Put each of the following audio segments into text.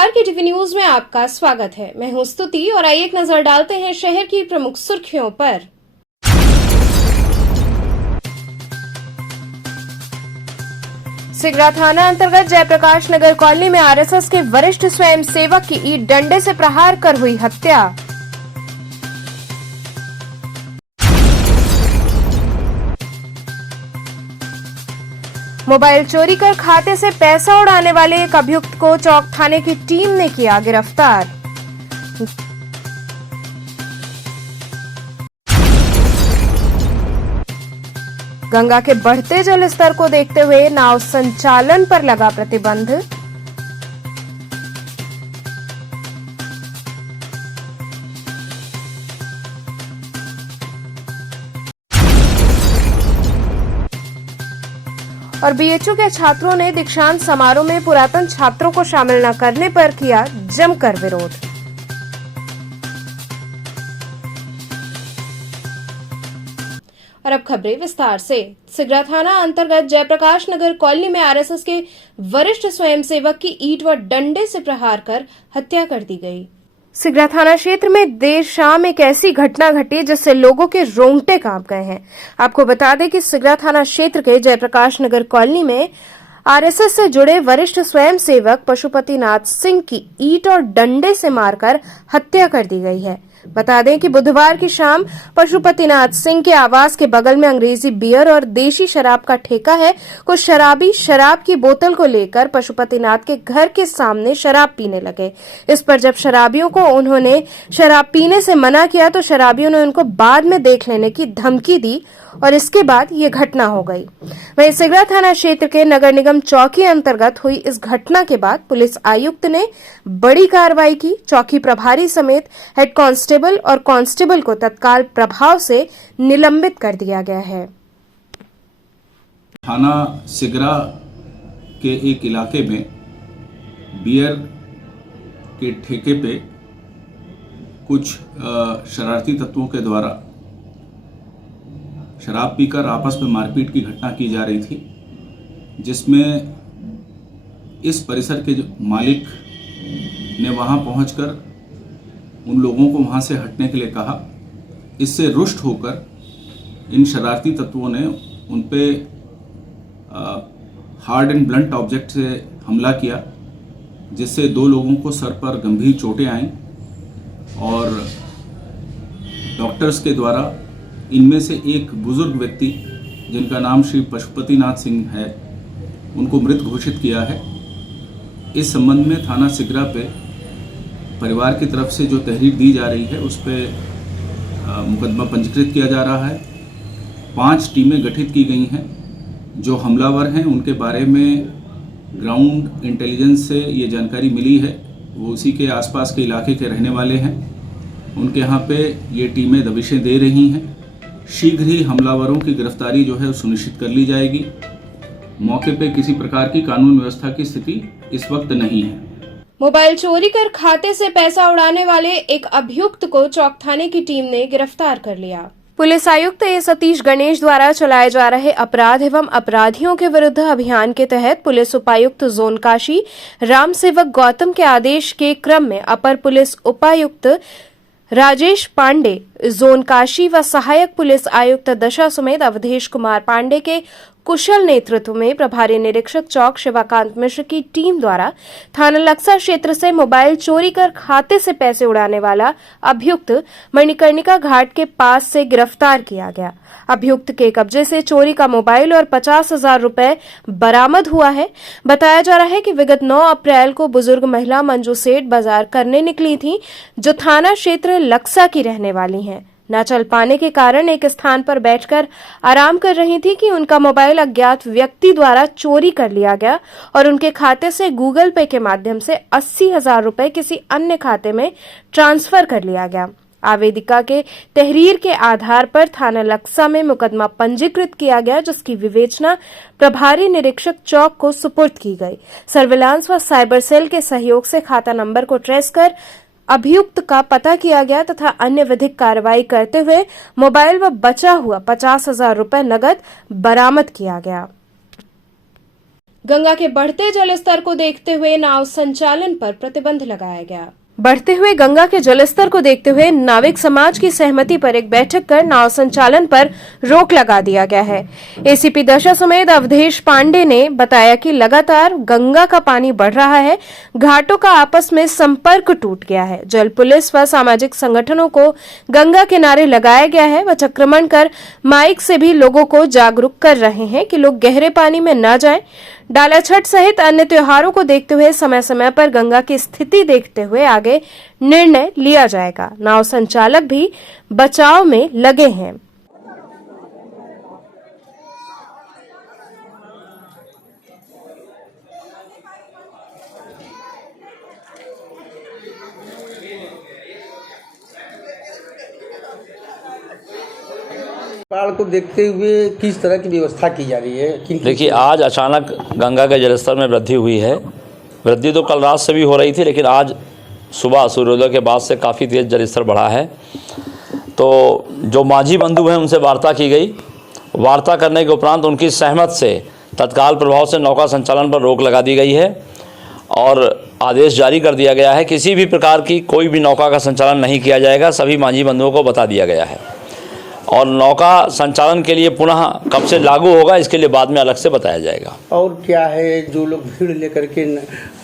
नमस्कार के TV news में आपका स्वागत है। मैं हूं स्तुति और आइए एक नजर डालते हैं शहर की प्रमुख सुर्खियों पर। सिगरा थाना अंतर्गत जयप्रकाश नगर कॉलोनी में आरएसएस के वरिष्ठ स्वयंसेवक की ईंट डंडे से प्रहार कर हुई हत्या। मोबाइल चोरी कर खाते से पैसा उड़ाने वाले एक अभियुक्त को चौक थाने की टीम ने किया गिरफ्तार। गंगा के बढ़ते जल स्तर को देखते हुए नाव संचालन पर लगा प्रतिबंध। और बीएचयू के छात्रों ने दीक्षांत समारोह में पुरातन छात्रों को शामिल न करने पर किया जमकर विरोध। और अब खबरें विस्तार से। सिगरा थाना अंतर्गत जयप्रकाश नगर कॉलोनी में आरएसएस के वरिष्ठ स्वयंसेवक की ईंट व डंडे से प्रहार कर हत्या कर दी गई। सिगरा थाना क्षेत्र में देर शाम एक ऐसी घटना घटी जिससे लोगों के रोंगटे कांप गए हैं। आपको बता दें कि सिगरा थाना क्षेत्र के जयप्रकाश नगर कॉलोनी में आरएसएस से जुड़े वरिष्ठ स्वयंसेवक पशुपतिनाथ सिंह की ईंट और डंडे से मारकर हत्या कर दी गई है। बता दें कि बुधवार की शाम पशुपतिनाथ सिंह के आवास के बगल में अंग्रेजी बियर और देशी शराब का ठेका है। कुछ शराबी शराब की बोतल को लेकर पशुपतिनाथ के घर के सामने शराब पीने लगे। इस पर जब शराबियों को उन्होंने शराब पीने से मना किया तो शराबियों ने उनको बाद में देख लेने की धमकी दी और इसके बाद ये घटना हो गई। वहीं सिगरा थाना क्षेत्र के नगर निगम चौकी अंतर्गत हुई इस घटना के बाद पुलिस आयुक्त ने बड़ी कार्रवाई की। चौकी प्रभारी समेत हेड कांस्टेबल और कांस्टेबल को तत्काल प्रभाव से निलंबित कर दिया गया है। थाना सिगरा के एक इलाके में बियर के ठेके पे कुछ शरारती तत्वों के द्वारा शराब पीकर आपस में मारपीट की घटना की जा रही थी, जिसमें इस परिसर के जो मालिक ने वहां पहुंचकर उन लोगों को वहां से हटने के लिए कहा। इससे रुष्ट होकर इन शरारती तत्वों ने उन पे हार्ड एंड ब्लंट ऑब्जेक्ट से हमला किया, जिससे दो लोगों को सर पर गंभीर चोटें आईं और डॉक्टर्स के द्वारा इनमें से एक बुजुर्ग व्यक्ति जिनका नाम श्री पशुपतिनाथ सिंह है, उनको मृत घोषित किया है। इस संबंध में थाना सिगरा पे परिवार की तरफ से जो तहरीर दी जा रही है उस पर मुकदमा पंजीकृत किया जा रहा है। 5 टीमें गठित की गई हैं। जो हमलावर हैं उनके बारे में ग्राउंड इंटेलिजेंस से ये जानकारी मिली है, वो उसी के आसपास के इलाके के रहने वाले हैं। उनके यहाँ पे ये टीमें दबिशें दे रही हैं। शीघ्र ही हमलावरों की गिरफ्तारी जो है सुनिश्चित कर ली जाएगी। मौके पे किसी प्रकार की कानून व्यवस्था की स्थिति इस वक्त नहीं है। मोबाइल चोरी कर खाते से पैसा उड़ाने वाले एक अभियुक्त को चौक थाने की टीम ने गिरफ्तार कर लिया। पुलिस आयुक्त ए सतीश गणेश द्वारा चलाए जा रहे अपराध एवं अपराधियों के विरुद्ध अभियान के तहत पुलिस उपायुक्त जोन काशी राम सेवक गौतम के आदेश के क्रम में अपर पुलिस उपायुक्त राजेश पांडे, जोन काशी व सहायक पुलिस आयुक्त दशा समेत अवधेश कुमार पांडे के कुशल नेतृत्व में प्रभारी निरीक्षक चौक शिवाकांत मिश्र की टीम द्वारा थाना लक्सा क्षेत्र से मोबाइल चोरी कर खाते से पैसे उड़ाने वाला अभियुक्त मणिकर्णिका घाट के पास से गिरफ्तार किया गया। अभियुक्त के कब्जे से चोरी का मोबाइल और 50,000 रुपए बरामद हुआ है। बताया जा रहा है कि विगत 9 अप्रैल को बुजुर्ग महिला मंजू सेठ बाजार करने निकली थी, जो थाना क्षेत्र लक्सा की रहने वाली हैं। न चल पाने के कारण एक स्थान पर बैठकर आराम कर रही थी कि उनका मोबाइल अज्ञात व्यक्ति द्वारा चोरी कर लिया गया और उनके खाते से गूगल पे के माध्यम से 80,000 रुपए किसी अन्य खाते में ट्रांसफर कर लिया गया। आवेदिका के तहरीर के आधार पर थाना लक्सा में मुकदमा पंजीकृत किया गया, जिसकी विवेचना प्रभारी निरीक्षक चौक को सुपुर्द की गई। सर्विलांस व साइबर सेल के सहयोग से खाता नंबर को ट्रेस कर अभियुक्त का पता किया गया तथा अन्य विधिक कार्रवाई करते हुए मोबाइल व बचा हुआ 50,000 रुपए नगद बरामद किया गया। गंगा के बढ़ते जलस्तर को देखते हुए नाव संचालन पर प्रतिबंध लगाया गया। बढ़ते हुए गंगा के जलस्तर को देखते हुए नाविक समाज की सहमति पर एक बैठक कर नाव संचालन पर रोक लगा दिया गया है। एसीपी दशा समेत अवधेश पांडे ने बताया कि लगातार गंगा का पानी बढ़ रहा है, घाटों का आपस में संपर्क टूट गया है। जल पुलिस व सामाजिक संगठनों को गंगा किनारे लगाया गया है व चक्रमण कर माइक से भी लोगों को जागरूक कर रहे हैं कि लोग गहरे पानी में न जाएं। डाला छठ सहित अन्य त्योहारों को देखते हुए समय समय पर गंगा की स्थिति देखते हुए आगे निर्णय लिया जाएगा। नाव संचालक भी बचाव में लगे हैं। बाढ़ को देखते हुए किस तरह की व्यवस्था की जा रही है? देखिए, आज अचानक गंगा के जलस्तर में वृद्धि हुई है। वृद्धि तो कल रात से भी हो रही थी, लेकिन आज सुबह सूर्योदय के बाद से काफ़ी तेज़ जलस्तर बढ़ा है। तो जो माझी बंधु हैं उनसे वार्ता की गई। वार्ता करने के उपरांत उनकी सहमत से तत्काल प्रभाव से नौका संचालन पर रोक लगा दी गई है और आदेश जारी कर दिया गया है। किसी भी प्रकार की कोई भी नौका का संचालन नहीं किया जाएगा, सभी माझी बंधुओं को बता दिया गया है। और नौका संचालन के लिए पुनः कब से लागू होगा इसके लिए बाद में अलग से बताया जाएगा। और क्या है, जो लोग भीड़ लेकर के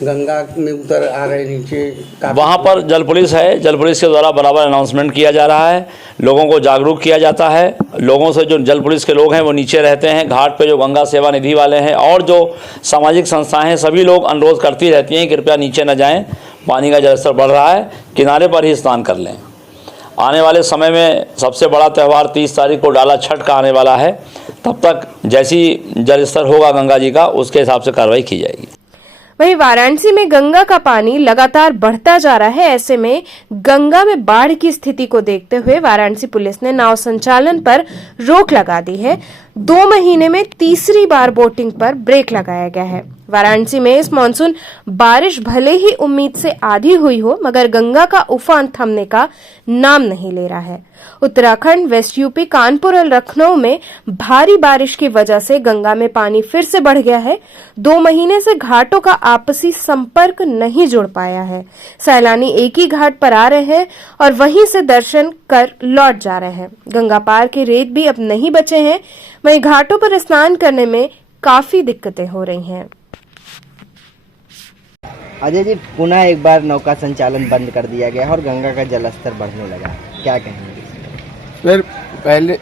गंगा में उतर आ रहे नीचे, वहाँ पर जल पुलिस है। जल पुलिस के द्वारा बराबर अनाउंसमेंट किया जा रहा है, लोगों को जागरूक किया जाता है। लोगों से जो जल पुलिस के लोग हैं वो नीचे रहते हैं, घाट पे जो गंगा सेवा निधि वाले हैं और जो सामाजिक संस्थाएं हैं, सभी लोग अनुरोध करती रहती हैं कृपया नीचे न जाएँ, पानी का जलस्तर बढ़ रहा है, किनारे पर ही स्नान कर लें। आने वाले समय में सबसे बड़ा त्यौहार 30 तारीख को डाला छठ का आने वाला है। तब तक जैसी जलस्तर होगा गंगा जी का, उसके हिसाब से कार्रवाई की जाएगी। वहीं वाराणसी में गंगा का पानी लगातार बढ़ता जा रहा है। ऐसे में गंगा में बाढ़ की स्थिति को देखते हुए वाराणसी पुलिस ने नाव संचालन पर रोक लगा दी है। 2 महीने में तीसरी बार बोटिंग पर ब्रेक लगाया गया है। वाराणसी में इस मानसून बारिश भले ही उम्मीद से आधी हुई हो, मगर गंगा का उफान थमने का नाम नहीं ले रहा है। उत्तराखंड, वेस्ट यूपी, कानपुर और लखनऊ में भारी बारिश की वजह से गंगा में पानी फिर से बढ़ गया है। 2 महीने से घाटों का आपसी संपर्क नहीं जुड़ पाया है। सैलानी एक ही घाट पर आ रहे हैं और वहीं से दर्शन कर लौट जा रहे हैं। गंगा पार के रेत भी अब नहीं बचे हैं। वहीं घाटों पर स्नान करने में काफी दिक्कतें हो रही हैं। अजय जी, पुनः एक बार नौका संचालन बंद कर दिया गया और गंगा का जलस्तर बढ़ने लगा, क्या कहेंगे? सर,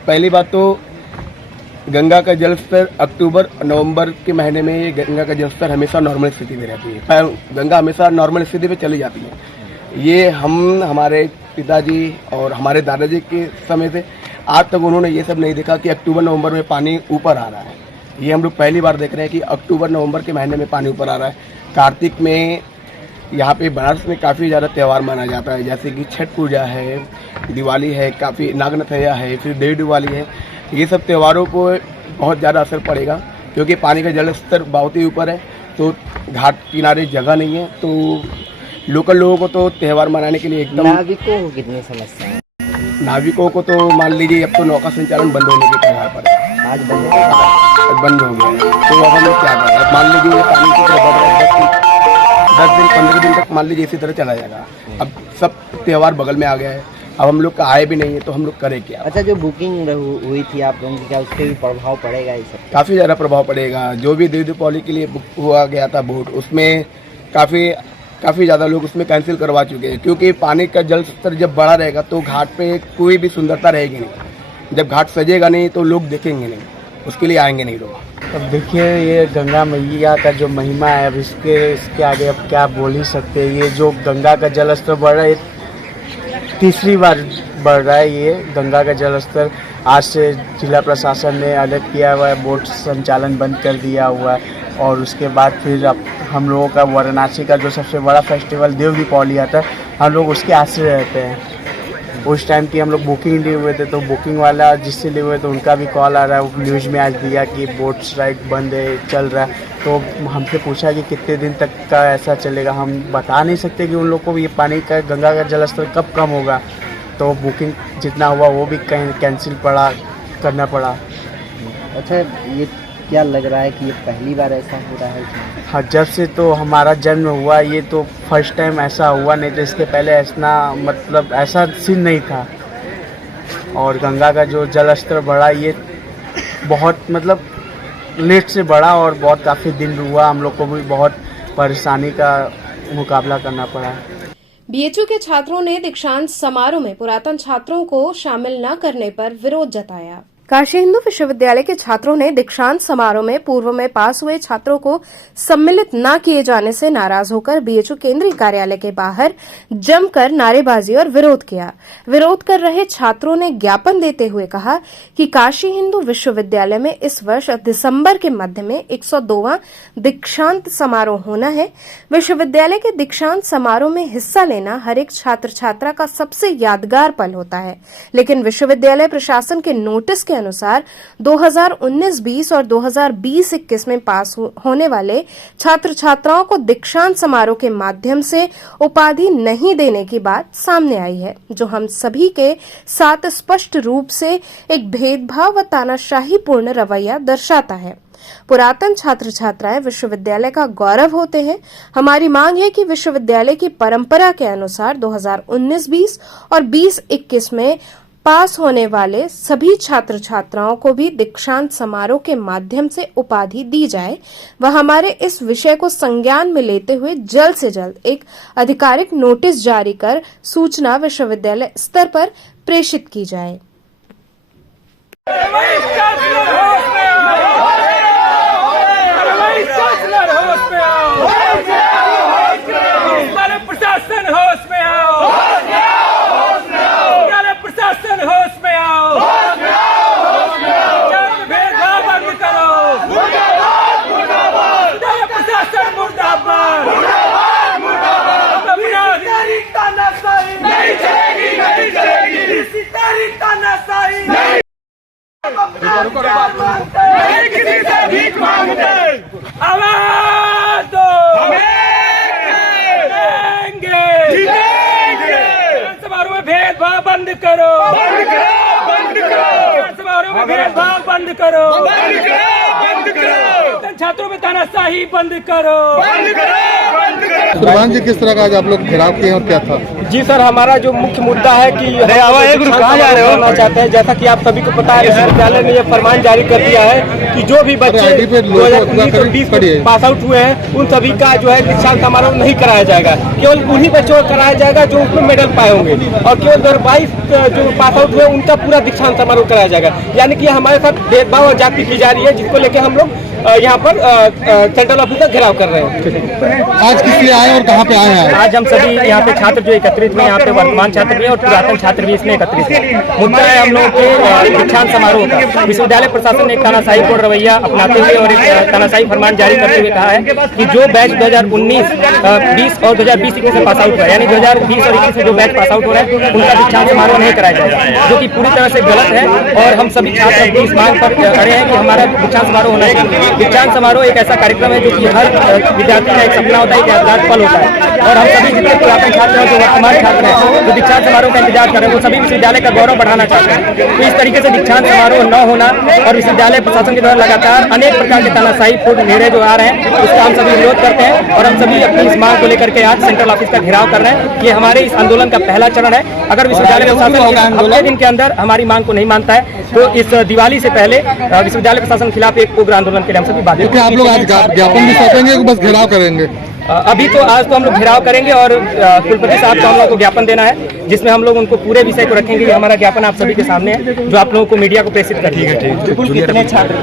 पहली बात तो गंगा का जलस्तर अक्टूबर नवंबर के महीने में गंगा का जलस्तर हमेशा नॉर्मल स्थिति में रहती है। गंगा हमेशा नॉर्मल स्थिति में चली जाती है। ये हमारे पिताजी और हमारे दादाजी के समय से आज तक उन्होंने ये सब नहीं देखा कि अक्टूबर नवंबर में पानी ऊपर आ रहा है। ये हम लोग पहली बार देख रहे हैं कि अक्टूबर नवंबर के महीने में पानी ऊपर आ रहा है। कार्तिक में यहाँ पे बनारस में काफ़ी ज़्यादा त्यौहार माना जाता है, जैसे कि छठ पूजा है, दिवाली है, काफ़ी नागनथैया है, फिर देवी दिवाली है। ये सब त्योहारों को बहुत ज़्यादा असर पड़ेगा क्योंकि पानी का जलस्तर बहुत ही ऊपर है, तो घाट किनारे जगह नहीं है। तो लोकल लोगों को तो त्यौहार मनाने के लिए एकदम। नाविकों को कितनी समस्या है? नाविकों को तो मान लीजिए अब तो नौका संचालन बंद होने के कगार पर है। आज बंद हो गया है, तो अब हम लोग क्या करें? अब मान लीजिए पानी की तरफ बढ़ रहा है, 10 दिन 15 दिन तक मान लीजिए इसी तरह चला जाएगा। अब सब त्यौहार बगल में आ गया है, अब हम लोग का आए भी नहीं है, तो हम लोग करें क्या? अच्छा, जो बुकिंग हुई थी आप लोगों की, क्या उस पर भी प्रभाव पड़ेगा? ये सब काफ़ी ज़्यादा प्रभाव पड़ेगा। जो भी देवी दीपावली के लिए बुक हुआ गया था बोट, उसमें काफ़ी ज़्यादा लोग उसमें कैंसिल करवा चुके हैं क्योंकि पानी का जल स्तर जब बढ़ा रहेगा तो घाट पे कोई भी सुंदरता रहेगी नहीं। जब घाट सजेगा नहीं तो लोग देखेंगे नहीं, उसके लिए आएंगे नहीं लोग। अब देखिए, ये गंगा मैया का जो महिमा है, अब इसके आगे अब क्या बोल ही सकते हैं। ये जो गंगा का जलस्तर बढ़ रहा है, तीसरी बार बढ़ रहा है ये गंगा का जलस्तर। आज से जिला प्रशासन ने अलर्ट किया हुआ है, बोट संचालन बंद कर दिया हुआ है। और उसके बाद फिर अब हम लोगों का वाराणसी का जो सबसे बड़ा फेस्टिवल देव दीपावली आता है, हम लोग उसके आश्रय रहते हैं। उस टाइम की हम लोग बुकिंग लिए हुए थे, तो बुकिंग वाला जिससे लिए हुए तो उनका भी कॉल आ रहा है। न्यूज़ में आज दिया कि बोट स्ट्राइक बंद है, चल रहा है। तो हमसे पूछा कि कितने दिन तक का ऐसा चलेगा। हम बता नहीं सकते कि उन लोग को ये पानी का गंगा का जलस्तर कब कम होगा। तो बुकिंग जितना हुआ वो भी कहीं कैंसिल करना पड़ा। अच्छा, ये क्या लग रहा है कि ये पहली बार ऐसा हो रहा है कि हाँ, जब से तो हमारा जन्म हुआ ये तो फर्स्ट टाइम ऐसा हुआ, नहीं तो इसके पहले ऐसा मतलब ऐसा सीन नहीं था। और गंगा का जो जल स्तर बढ़ा ये बहुत मतलब लेट से बढ़ा और बहुत काफ़ी दिन हुआ, हम लोग को भी बहुत परेशानी का मुकाबला करना पड़ा। बीएचयू के छात्रों ने दीक्षांत समारोह में पुरातन छात्रों को शामिल न करने पर विरोध जताया। काशी हिंदू विश्वविद्यालय के छात्रों ने दीक्षांत समारोह में पूर्व में पास हुए छात्रों को सम्मिलित न किए जाने से नाराज होकर बीएचयू केंद्रीय कार्यालय के बाहर जमकर नारेबाजी और विरोध किया। विरोध कर रहे छात्रों ने ज्ञापन देते हुए कहा कि काशी हिंदू विश्वविद्यालय में इस वर्ष दिसंबर के मध्य में 102वां दीक्षांत समारोह होना है। विश्वविद्यालय के दीक्षांत समारोह में हिस्सा लेना हर एक छात्र छात्रा का सबसे यादगार पल होता है, लेकिन विश्वविद्यालय प्रशासन के नोटिस के अनुसार 2019-20 और 2020-21 में पास होने वाले छात्र छात्राओं को दीक्षांत समारोह के माध्यम से उपाधि नहीं देने की बात सामने आई है, जो हम सभी के साथ स्पष्ट रूप से एक भेदभाव व तानाशाही पूर्ण रवैया दर्शाता है। पुरातन छात्र छात्राएं विश्वविद्यालय का गौरव होते हैं। हमारी मांग है कि विश्वविद्यालय की परंपरा के अनुसार 2019-20 और 20-21 में पास होने वाले सभी छात्र छात्राओं को भी दीक्षांत समारोह के माध्यम से उपाधि दी जाए व हमारे इस विषय को संज्ञान में लेते हुए जल्द से जल्द एक आधिकारिक नोटिस जारी कर सूचना विश्वविद्यालय स्तर पर प्रेषित की जाए। प्रशासन होश में आओ, प्रशासन होश में आओ, भेदभाव बंद करो, प्रशासन मुर्दाबाद, तानाशाही नहीं चलेगी, नहीं चलेगी, तानाशाही नहीं, किसी से भीख मांगते, आवाज दो, समारोह में भेदभाव बंद करो, बंद करो, बंद करो, समारोह में भेदभाव बंद करो, बंद करो, बंद करो, छात्रों में तानाशाही बंद करो, बंद करो, बंद करो। सुरभान जी, किस तरह का आज आप लोग घेराव किए और क्या था? जी सर, हमारा जो मुख्य मुद्दा है कि कहाँ जा रहे हो चाहते हैं, जैसा कि आप सभी को पता है विश्वविद्यालय ने यह फरमान जारी कर दिया है कि जो भी बच्चे 2019-20 पास आउट हुए हैं उन सभी का जो है दीक्षांत समारोह नहीं कराया जाएगा। केवल उन्हीं बच्चों को कराया जाएगा जो उसमें मेडल पाए होंगे, और केवल 2022 जो पास आउट हुए उनका पूरा दीक्षांत समारोह कराया जाएगा। यानी कि हमारे साथ भेदभाव और जाति की जा रही है, जिसको लेकर हम लोग यहाँ पर सेंट्रल ऑफिस का घेराव कर रहे हैं। आज किस लिए आए और कहाँ पे आए हैं? आज हम सभी यहाँ पे छात्र जो एकत्रित हुए, यहाँ पे वर्तमान छात्र भी और पुरातन छात्र भी इसमें एकत्रित है। मुद्दा है हम लोगों के दीक्षांत समारोह का। विश्वविद्यालय प्रशासन ने एक तानाशाही पूर्ण रवैया अपनाते हुए और एक तानाशाही फरमान जारी करते हुए कहा है कि जो बैच 2019-20 और 2020-21 में पास आउट हुआ, यानी 2020 और 21 में जो बैच पास आउट हो रहा है उनका दीक्षांत समारोह नहीं कराया जाएगा, जो कि पूरी तरह से गलत है। और हम सभी छात्र अपनी इस मांग पर खड़े हैं कि हमारा दीक्षांत समारोह होना चाहिए। दीक्षांत समारोह एक ऐसा कार्यक्रम है जो कि हर विद्यार्थी का एक सपना होता है, एक यादगार पल होता है। और हम सभी जितने पुरातन छात्र हैं, जो वर्तमान छात्र हैं, जो दीक्षांत समारोह का इंतजार कर रहे हैं, वो सभी विश्वविद्यालय का गौरव बढ़ाना चाहते हैं। तो इस तरीके से दीक्षांत समारोह न होना और विश्वविद्यालय प्रशासन के द्वारा लगातार अनेक प्रकार के तानाशाही पूर्ण घेरे जो आ रहे हैं, उसका हम सभी विरोध करते हैं। और हम सभी अपनी इस मांग को लेकर के आज सेंट्रल ऑफिस का घेराव कर रहे हैं। ये हमारे इस आंदोलन का पहला चरण है। अगर विश्वविद्यालय प्रशासन अगले दिन के अंदर हमारी मांग को नहीं मानता है तो इस दिवाली से पहले विश्वविद्यालय प्रशासन के खिलाफ एक उग्र आंदोलन के लिए हम सभी बाध्य। आप लोग आज ज्ञापन भी सौंपेंगे, बस घेराव करेंगे? अभी तो आज तो हम लोग घेराव करेंगे और कुलपति साहब को हम लोग को ज्ञापन देना है, जिसमें हम लोग उनको पूरे विषय को रखेंगे। हमारा ज्ञापन आप सभी के सामने है, जो आप लोगों को मीडिया को प्रेषित कर दिया। कितने छात्र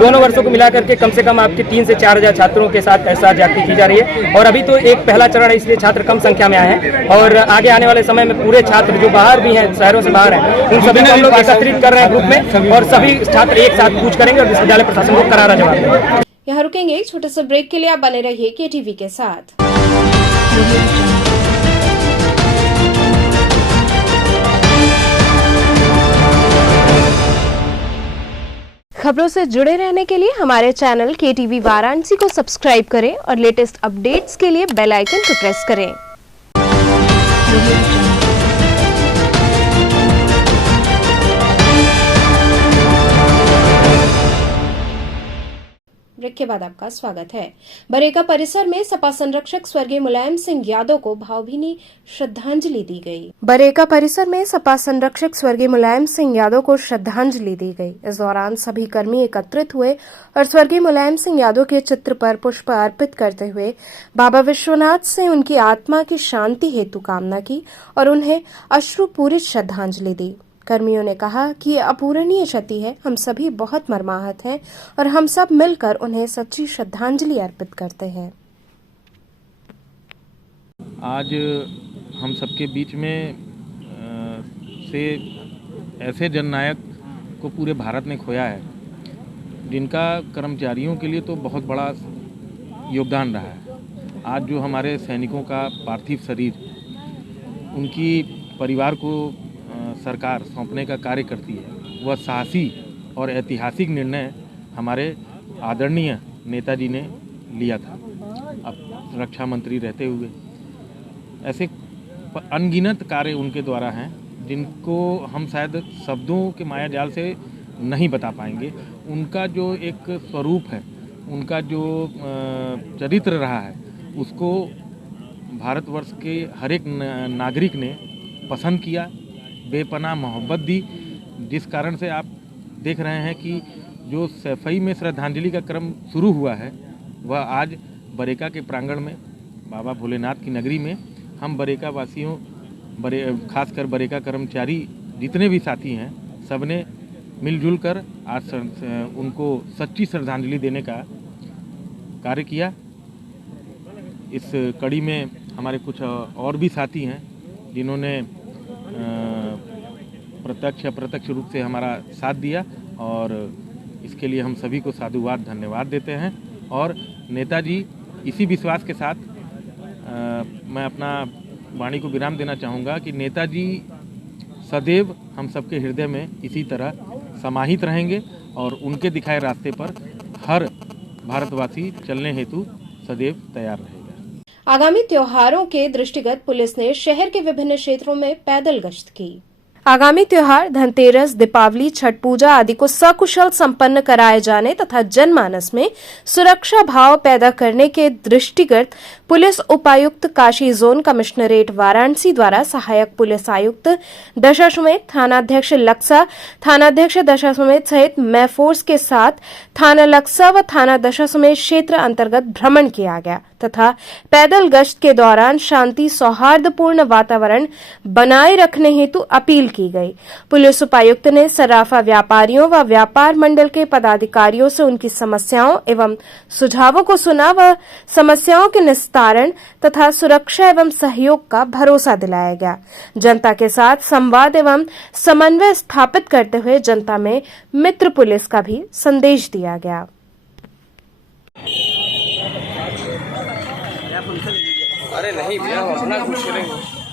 दोनों वर्षों को मिला करके कम से कम आपके 3 से 4 हजार छात्रों के साथ ऐसा जाति की जा रही है। और अभी तो एक पहला चरण है, इसलिए छात्र कम संख्या में आए हैं। और आगे आने वाले समय में पूरे छात्र जो बाहर भी हैं, शहरों से बाहर हैं, उन सभी को हम लोग एकत्रित कर रहे हैं ग्रुप में, और सभी छात्र एक साथ पूछ करेंगे और विश्वविद्यालय प्रशासन को करारा जवाब देंगे। यहाँ रुकेंगे एक छोटे से ब्रेक के लिए। आप बने रहिए केटीवी के साथ। खबरों से जुड़े रहने के लिए हमारे चैनल केटीवी वाराणसी को सब्सक्राइब करें और लेटेस्ट अपडेट्स के लिए बेल आइकन को प्रेस करें। ब्रेक के बाद आपका स्वागत है। बरेका परिसर में सपा संरक्षक स्वर्गीय मुलायम सिंह यादव को भावभीनी श्रद्धांजलि दी गई। बरेका परिसर में सपा संरक्षक स्वर्गीय मुलायम सिंह यादव को श्रद्धांजलि दी गई। इस दौरान सभी कर्मी एकत्रित हुए और स्वर्गीय मुलायम सिंह यादव के चित्र पर पुष्प अर्पित करते हुए बाबा विश्वनाथ से उनकी आत्मा की शांति हेतु कामना की और उन्हें अश्रुपूरित श्रद्धांजलि दी। कर्मियों ने कहा कि ये अपूरणीय क्षति है, हम सभी बहुत मर्माहत हैं और हम सब मिलकर उन्हें सच्ची श्रद्धांजलि अर्पित करते हैं। आज हम सबके बीच में से ऐसे जननायक को पूरे भारत ने खोया है, जिनका कर्मचारियों के लिए तो बहुत बड़ा योगदान रहा है। आज जो हमारे सैनिकों का पार्थिव शरीर उनकी परिवार को सरकार सौंपने का कार्य करती है, वह साहसी और ऐतिहासिक निर्णय हमारे आदरणीय नेताजी ने लिया था। अब रक्षा मंत्री रहते हुए ऐसे अनगिनत कार्य उनके द्वारा हैं, जिनको हम शायद शब्दों के मायाजाल से नहीं बता पाएंगे। उनका जो एक स्वरूप है, उनका जो चरित्र रहा है, उसको भारतवर्ष के हर एक नागरिक ने पसंद किया, बेपनाह मोहब्बत दी, जिस कारण से आप देख रहे हैं कि जो सफाई में श्रद्धांजलि का क्रम शुरू हुआ है, वह आज बरेका के प्रांगण में बाबा भोलेनाथ की नगरी में हम बरेका वासियों खासकर बरेका कर्मचारी जितने भी साथी हैं, सबने मिलजुल कर आज उनको सच्ची श्रद्धांजलि देने का कार्य किया। इस कड़ी में हमारे कुछ और भी साथी हैं, जिन्होंने प्रत्यक्ष अप्रत्यक्ष रूप से हमारा साथ दिया और इसके लिए हम सभी को साधुवाद धन्यवाद देते हैं। और नेताजी इसी विश्वास के साथ मैं अपना वाणी को विराम देना चाहूँगा कि नेताजी सदैव हम सबके हृदय में इसी तरह समाहित रहेंगे और उनके दिखाए रास्ते पर हर भारतवासी चलने हेतु सदैव तैयार रहेगा। आगामी त्योहारों के दृष्टिगत पुलिस ने शहर के विभिन्न क्षेत्रों में पैदल गश्त की। आगामी त्योहार धनतेरस, दीपावली, छठ पूजा आदि को सकुशल संपन्न कराए जाने तथा जनमानस में सुरक्षा भाव पैदा करने के दृष्टिगत पुलिस उपायुक्त काशी जोन कमिश्नरेट वाराणसी द्वारा सहायक पुलिस आयुक्त दशाश्वमेध, थानाध्यक्ष लक्सा, थानाध्यक्ष दशाश्वमेध सहित मैं फोर्स के साथ थाना लक्सा व थाना दशाश्वमेध क्षेत्र अंतर्गत भ्रमण किया गया तथा पैदल गश्त के दौरान शांति सौहार्दपूर्ण वातावरण बनाए रखने हेतु अपील की गई। पुलिस उपायुक्त ने सराफा व्यापारियों व व्यापार मंडल के पदाधिकारियों से उनकी समस्याओं एवं सुझावों को सुना व समस्याओं के निस्तारण तथा सुरक्षा एवं सहयोग का भरोसा दिलाया गया। जनता के साथ संवाद एवं समन्वय स्थापित करते हुए जनता में मित्र पुलिस का भी संदेश दिया गया। अरे नहीं भैया, हम अपना कुछ करेंगे।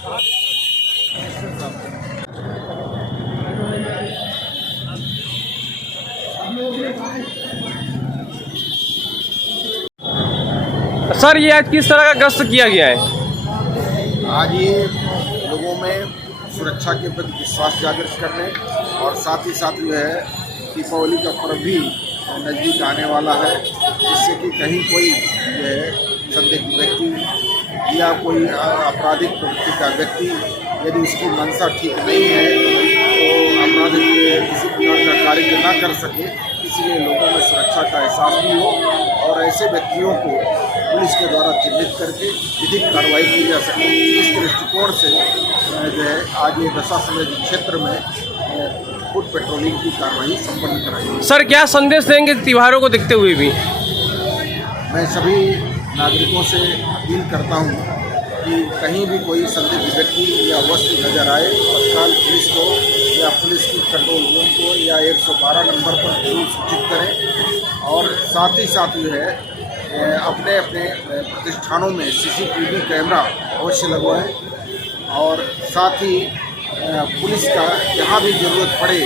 सर, ये आज किस तरह का गश्त किया गया है? आज ये लोगों में सुरक्षा के प्रति विश्वास जागृत करने और साथ ही साथ जो है दीपावली का पर्व भी नज़दीक आने वाला है, जिससे कि कहीं कोई जो है संदिग्ध व्यक्ति या कोई आपराधिक प्रवृत्ति का व्यक्ति यदि उसकी मंशा ठीक नहीं है तो आपराधिक किसी प्रकार का कार्य न कर सके, इसलिए लोगों में सुरक्षा का एहसास भी हो और ऐसे व्यक्तियों को पुलिस के द्वारा चिन्हित करके विधिक कार्रवाई की जा सके। इस दृष्टिकोण से जो है आज ये दशाश्वमेध क्षेत्र में फुट पेट्रोलिंग की कार्रवाई संपन्न कराई। सर, क्या संदेश देंगे त्योहारों को देखते हुए भी? मैं सभी नागरिकों से अपील करता हूं कि कहीं भी कोई संदिग्ध व्यक्ति या वस्तु नजर आए तत्काल पुलिस को या पुलिस की कंट्रोल रूम को या 112 नंबर पर जरूर सूचित करें और साथ ही साथ जो है अपने अपने प्रतिष्ठानों में CCTV कैमरा अवश्य लगवाएं और साथ ही पुलिस का जहां भी जरूरत पड़े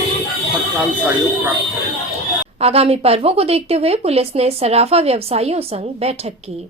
तत्काल सहयोग प्राप्त करें। आगामी पर्वों को देखते हुए पुलिस ने सराफा व्यवसायियों संग बैठक की।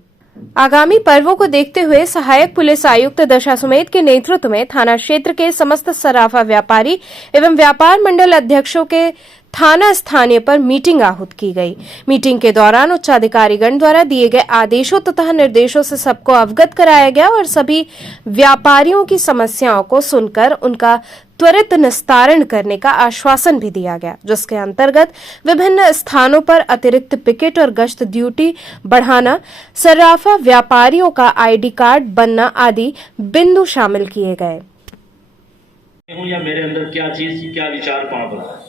आगामी पर्वों को देखते हुए सहायक पुलिस आयुक्त दशाश्वमेध के नेतृत्व में थाना क्षेत्र के समस्त सराफा व्यापारी एवं व्यापार मंडल अध्यक्षों के थाना स्थानीय पर मीटिंग आहूत की गई। मीटिंग के दौरान उच्चाधिकारीगण द्वारा दिए गए आदेशों तथा निर्देशों से सबको अवगत कराया गया और सभी व्यापारियों की समस्याओं को सुनकर उनका त्वरित निस्तारण करने का आश्वासन भी दिया गया, जिसके अंतर्गत विभिन्न स्थानों पर अतिरिक्त पिकेट और गश्त ड्यूटी बढ़ाना, सर्राफा व्यापारियों का आईडी कार्ड बनना आदि बिंदु शामिल किए गए। या मेरे अंदर क्या विचार पनप रहा है।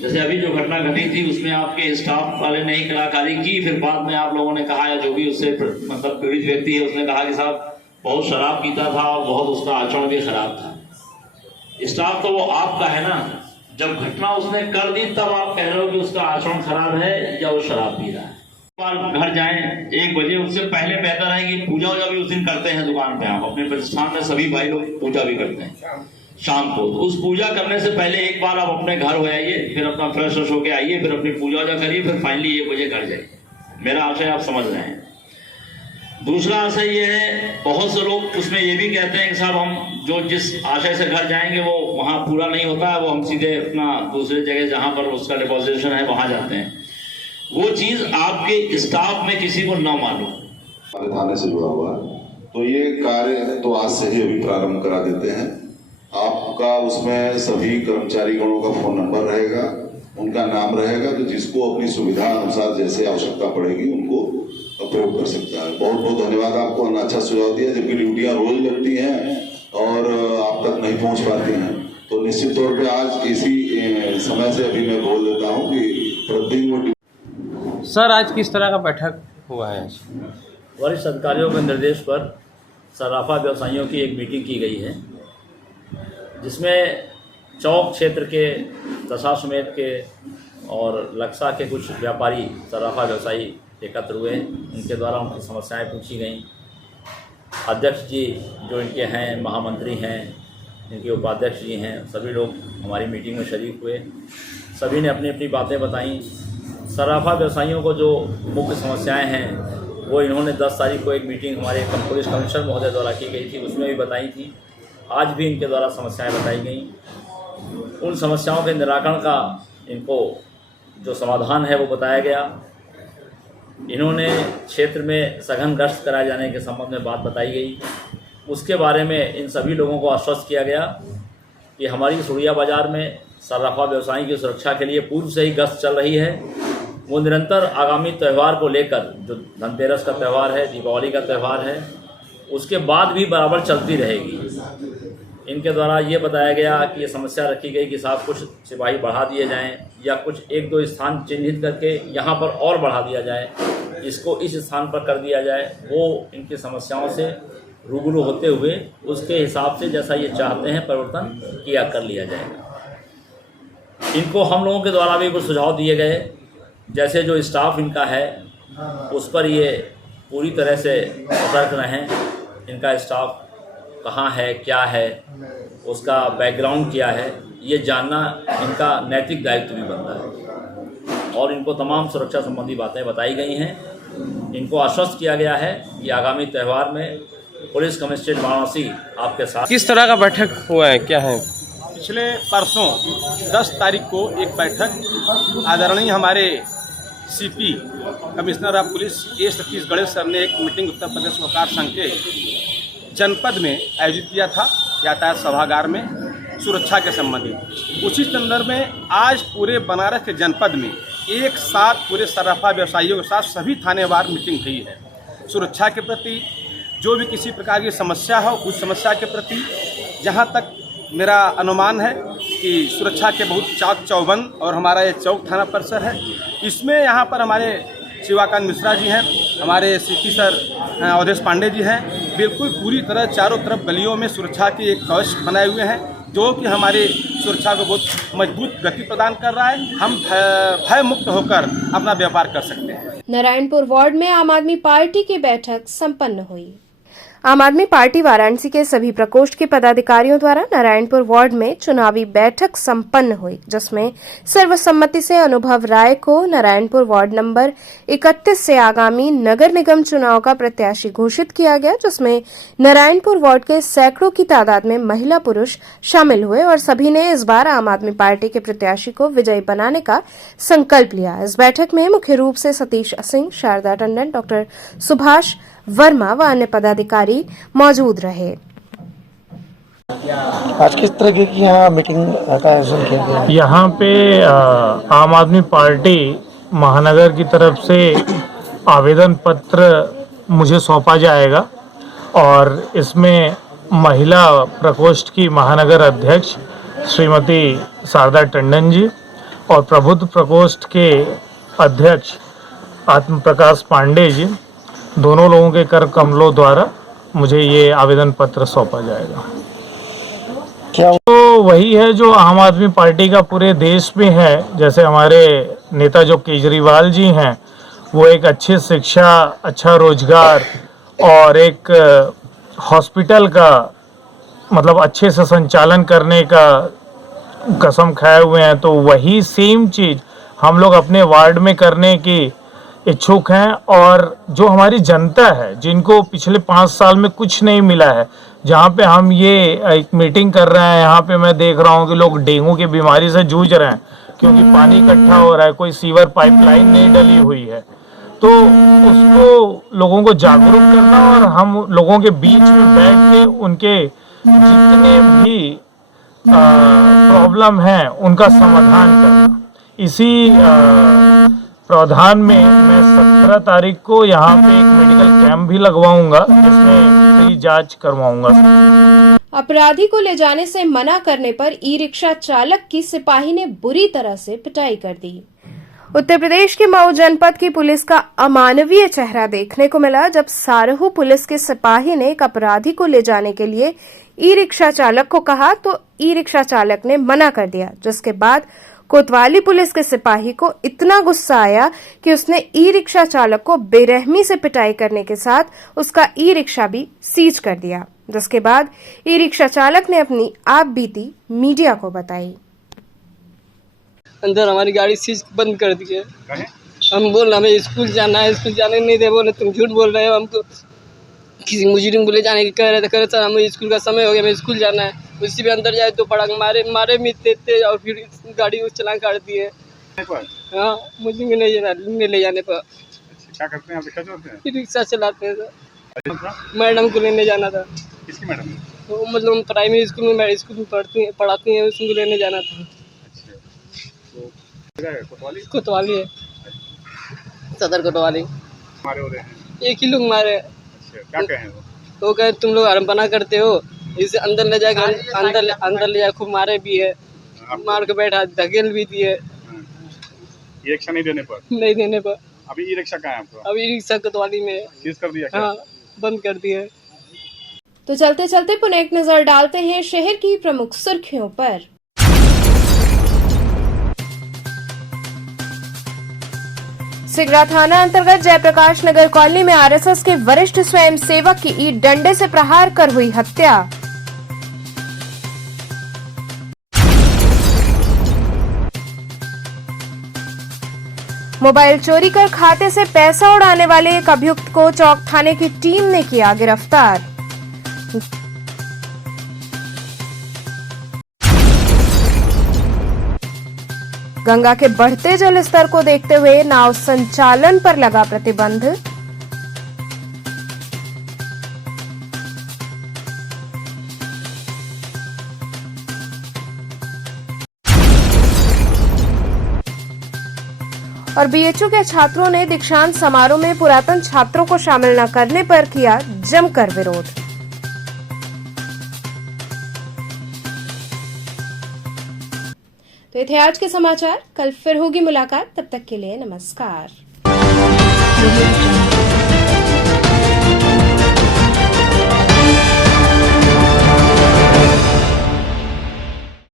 जैसे अभी जो घटना घटी थी उसमें आपके स्टाफ वाले ने ही कलाकारी की, फिर बाद में आप लोगों ने कहा या जो भी उससे मतलब पीड़ित व्यक्ति है उसने कहा कि साहब बहुत शराब पीता था और बहुत उसका आचरण भी खराब था। स्टाफ तो वो आपका है ना, जब घटना उसने कर दी तब आप कह रहे हो कि उसका आचरण खराब है या वो शराब पी रहा है। घर जाएं 1 बजे, उससे पहले बेहतर है कि पूजा वूजा भी उस दिन करते हैं दुकान पे, आप अपने प्रतिष्ठान में सभी भाई लोग पूजा भी करते हैं शाम को। तो उस पूजा करने से पहले एक बार आप अपने घर हो आइए, फिर अपना फ्रेश होके आइए, फिर अपनी पूजा वूजा करिए, फिर फाइनली 1 बजे घर जाइए। मेरा आशय आप समझ रहे हैं। दूसरा आशय ये है, बहुत से लोग उसमें ये भी कहते हैं कि साहब हम जो जिस आशय से घर जाएंगे वो वहाँ पूरा नहीं होता है, वो हम सीधे अपना दूसरे जगह जहाँ पर उसका डिपॉजिशन है वहाँ जाते हैं। वो चीज़ आपके स्टाफ में किसी को न मालूम। थाने से जुड़ा हुआ है तो ये कार्य तो आज से ही अभी प्रारंभ करा देते हैं। आपका उसमें सभी कर्मचारी गणों का फोन नंबर रहेगा, उनका नाम रहेगा, तो जिसको अपनी सुविधा अनुसार जैसे आवश्यकता पड़ेगी उनको प्रयोग कर सकता है। बहुत बहुत धन्यवाद आपको, अच्छा सुझाव दिया। जबकि ड्यूटियां रोज लगती हैं और आप तक नहीं पहुंच पाती हैं, तो निश्चित तौर पे आज इसी समय से अभी मैं बोल देता हूं कि प्रतिदिन वो। सर आज किस तरह का बैठक हुआ है? वरिष्ठ अधिकारियों के निर्देश पर सर्राफा व्यवसायियों की एक मीटिंग की गई है, जिसमें चौक क्षेत्र के दशाश्वमेध के और लक्सा के कुछ व्यापारी सर्राफा व्यवसायी एकत्र हुए। उनके द्वारा उनकी समस्याएं पूछी गईं। अध्यक्ष जी जो इनके हैं, महामंत्री हैं, इनके उपाध्यक्ष जी हैं, सभी लोग हमारी मीटिंग में शरीक हुए। सभी ने अपनी अपनी बातें बताईं। सर्राफा व्यवसायियों को जो मुख्य समस्याएं हैं वो इन्होंने 10 तारीख को एक मीटिंग हमारे पुलिस कमिश्नर महोदय द्वारा की गई थी, उसमें भी बताई थी। आज भी इनके द्वारा समस्याएं बताई गईं। उन समस्याओं के निराकरण का इनको जो समाधान है वो बताया गया। इन्होंने क्षेत्र में सघन गश्त कराए जाने के संबंध में बात बताई गई। उसके बारे में इन सभी लोगों को आश्वस्त किया गया कि हमारी सुड़िया बाज़ार में सर्राफा व्यवसायी की सुरक्षा के लिए पूर्व से ही गश्त चल रही है। वो निरंतर आगामी त्यौहार को लेकर, जो धनतेरस का त्यौहार है, दीपावली का त्यौहार है, उसके बाद भी बराबर चलती रहेगी। इनके द्वारा ये बताया गया कि ये समस्या रखी गई कि साहब कुछ सिपाही बढ़ा दिए जाएं या कुछ 1-2 स्थान चिन्हित करके यहाँ पर और बढ़ा दिया जाए, इसको इस स्थान पर कर दिया जाए। वो इनकी समस्याओं से रूबरू होते हुए उसके हिसाब से जैसा ये चाहते हैं परिवर्तन कर लिया जाएगा। इनको हम लोगों के द्वारा भी कुछ सुझाव दिए गए, जैसे जो स्टाफ इनका है उस पर ये पूरी तरह से सतर्क रहें। इनका स्टाफ कहाँ है, क्या है, उसका बैकग्राउंड क्या है, ये जानना इनका नैतिक दायित्व भी बनता है। और इनको तमाम सुरक्षा संबंधी बातें बताई गई हैं। इनको आश्वस्त किया गया है कि आगामी त्यौहार में पुलिस कमिश्नरेट वाराणसी आपके साथ। किस तरह का बैठक हुआ है, क्या है? पिछले परसों 10 तारीख को एक बैठक आदरणीय हमारे CP commissioner of police A Satish Ganesh sir ने एक मीटिंग उत्तर प्रदेश वकार संघ के जनपद में आयोजित किया था यातायात सभागार में सुरक्षा के संबंधित। उसी संदर्भ में आज पूरे बनारस के जनपद में एक साथ पूरे सर्राफा व्यवसायियों के साथ सभी थानेवार मीटिंग हुई है। सुरक्षा के प्रति जो भी किसी प्रकार की समस्या हो, उस समस्या के प्रति जहां तक मेरा अनुमान है कि सुरक्षा के बहुत चाक चौबंद और हमारा ये चौक थाना परिसर है, इसमें यहाँ पर हमारे शिवाकांत मिश्रा जी हैं, हमारे सीपी सर अवधेश पांडे जी हैं। बिल्कुल पूरी तरह चारों तरफ गलियों में सुरक्षा की एक कवच बनाए हुए हैं, जो कि हमारी सुरक्षा को बहुत मजबूत गति प्रदान कर रहा है। हम भय मुक्त होकर अपना व्यापार कर सकते हैं। नारायणपुर वार्ड में आम आदमी पार्टी की बैठक संपन्न हुई। आम आदमी पार्टी वाराणसी के सभी प्रकोष्ठ के पदाधिकारियों द्वारा नारायणपुर वार्ड में चुनावी बैठक संपन्न हुई, जिसमें सर्वसम्मति से अनुभव राय को नारायणपुर वार्ड नंबर 31 से आगामी नगर निगम चुनाव का प्रत्याशी घोषित किया गया, जिसमें नारायणपुर वार्ड के सैकड़ों की तादाद में महिला पुरुष शामिल हुए और सभी ने इस बार आम आदमी पार्टी के प्रत्याशी को विजयी बनाने का संकल्प लिया। इस बैठक में मुख्य रूप से सतीश सिंह, शारदा टंडन, डॉक्टर सुभाष वर्मा व अन्य पदाधिकारी मौजूद रहे। आज किस तरह की यहाँ मीटिंग का आयोजन किया गया? यहाँ पे आम आदमी पार्टी महानगर की तरफ से आवेदन पत्र मुझे सौंपा जाएगा और इसमें महिला प्रकोष्ठ की महानगर अध्यक्ष श्रीमती शारदा टंडन जी और प्रबुद्ध प्रकोष्ठ के अध्यक्ष आत्म प्रकाश पांडे जी, दोनों लोगों के कर कमलों द्वारा मुझे ये आवेदन पत्र सौंपा जाएगा। क्या तो वही है जो आम आदमी पार्टी का पूरे देश में है। जैसे हमारे नेता जो केजरीवाल जी हैं, वो एक अच्छी शिक्षा, अच्छा रोजगार और एक हॉस्पिटल का मतलब अच्छे से संचालन करने का कसम खाए हुए हैं, तो वही सेम चीज़ हम लोग अपने वार्ड में करने की इच्छुक हैं। और जो हमारी जनता है, जिनको पिछले 5 साल में कुछ नहीं मिला है, जहाँ पे हम ये एक मीटिंग कर रहे हैं, यहाँ पे मैं देख रहा हूँ कि लोग डेंगू की बीमारी से जूझ रहे हैं क्योंकि पानी इकट्ठा हो रहा है, कोई सीवर पाइपलाइन नहीं डली हुई है। तो उसको लोगों को जागरूक करना और हम लोगों के बीच में बैठ के उनके जितने भी प्रॉब्लम हैं उनका समाधान करना। इसी प्रावधान में मैं 17 तारीख को यहाँ पे एक मेडिकल कैंप भी लगवाऊंगा, जिसमें फ्री जांच करवाऊंगा। अपराधी को ले जाने से मना करने पर ई रिक्शा चालक की सिपाही ने बुरी तरह से पिटाई कर दी। उत्तर प्रदेश के मऊ जनपद की पुलिस का अमानवीय चेहरा देखने को मिला, जब सारहू पुलिस के सिपाही ने एक अपराधी को ले जाने के लिए ई रिक्शा चालक को कहा तो ई रिक्शा चालक ने मना कर दिया, जिसके बाद कोतवाली पुलिस के सिपाही को इतना गुस्सा आया कि उसने ई रिक्शा चालक को बेरहमी से पिटाई करने के साथ उसका ई रिक्शा भी सीज कर दिया, जिसके बाद ई रिक्शा चालक ने अपनी आप बीती मीडिया को बताई। अंदर हमारी गाड़ी सीज बंद कर दी है। हम बोल रहे हमें स्कूल जाना है, स्कूल जाने नहीं दे, बोले तुम झूठ बोल रहे हो, हमको किसी मुजरिम को ले जाने की कह रहे थे। सर हमें स्कूल का समय हो गया, हमें स्कूल जाना है। उसी पे अंदर जाए तो पड़क मारे मिलते और फिर गाड़ी को चलान काट दिए। हाँ, मुझे नहीं ले जाने पर। क्या करते हैं आप? रिक्शा चलाते हैं? रिक्शा चलाते हैं सर। मैडम को लेने जाना था। किसकी मैडम? तो मतलब हम प्राइमरी स्कूल में पढ़ाती हैं, उसको लेने जाना था। कोतवाली है, सदर कोतवाली। मारे हो रहे हैं? एक ही लोग मारे। अच्छा, क्या कहें वो कहे तुम लोग हरमपना करते हो, इसे अंदर ले जाकर अंदर ले जा, खूब मारे भी है, मार के बैठा, धकेल भी दिए। ई रिक्शा नहीं देने पर? अभी ई रिक्शा कहाँ है आपका? अभी ई रिक्शा कोतवाली में सीज कर दिया क्या? हाँ, बंद कर दिया। तो चलते चलते पुनः एक नजर डालते हैं शहर की प्रमुख सुर्खियों पर। सिगरा थाना अंतर्गत जयप्रकाश नगर कॉलोनी में आरएसएस के वरिष्ठ स्वयंसेवक की ईंट डंडे से प्रहार कर हुई हत्या। मोबाइल चोरी कर खाते से पैसा उड़ाने वाले एक अभियुक्त को चौक थाने की टीम ने किया गिरफ्तार। गंगा के बढ़ते जल स्तर को देखते हुए नाव संचालन पर लगा प्रतिबंध। और बीएचयू के छात्रों ने दीक्षांत समारोह में पुरातन छात्रों को शामिल न करने पर किया जमकर विरोध। तो ये थे आज के समाचार। कल फिर होगी मुलाकात, तब तक के लिए नमस्कार।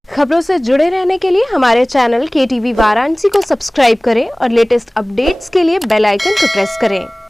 खबरों से जुड़े रहने के लिए हमारे चैनल KTV वाराणसी को सब्सक्राइब करें और लेटेस्ट अपडेट्स के लिए बेल आइकन को प्रेस करें।